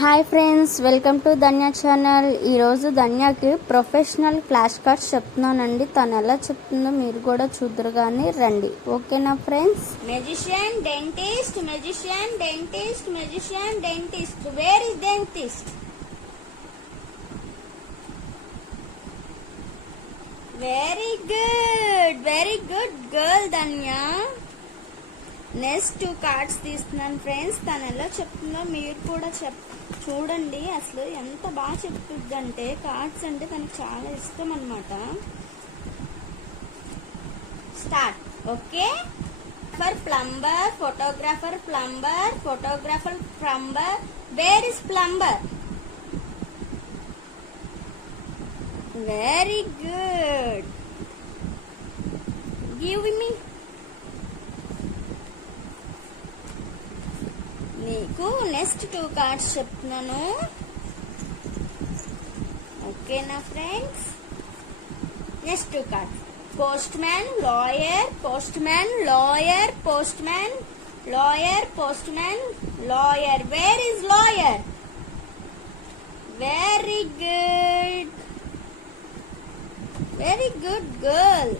Hi friends, welcome to ధన్య ఛానల్. ఈరోజు ధన్యకి professional flash cards చెప్తున్నానండి. తను ఎలా చెప్తుందో మీరు కూడా చూద్దరు కానీ రండి. ఓకేనా friends? Magician, dentist, magician, dentist, magician, dentist. Where is dentist? Very good girl ధన్య. నెక్స్ట్ 2 కార్డ్స్ తీస్తున్నాను ఫ్రెండ్స్. తను ఎలా చెప్తుందో మీరు కూడా చూడండి. అసలు ఎంత బాగా చెప్తుందంటే కార్డ్స్ అంటే తనకు చాలా ఇష్టం అన్నమాట. Start. Okay. For plumber, photographer, plumber, photographer, plumber. Where is plumber? Very good. Give me. నీకు నెక్స్ట్ 2 కార్డ్స్ చెప్తున్నాను. ఓకేనా friends? Next 2 cards. Post man, lawyer, post man, lawyer, post man, lawyer, post man, lawyer. Where is lawyer? Very good. Very good girl.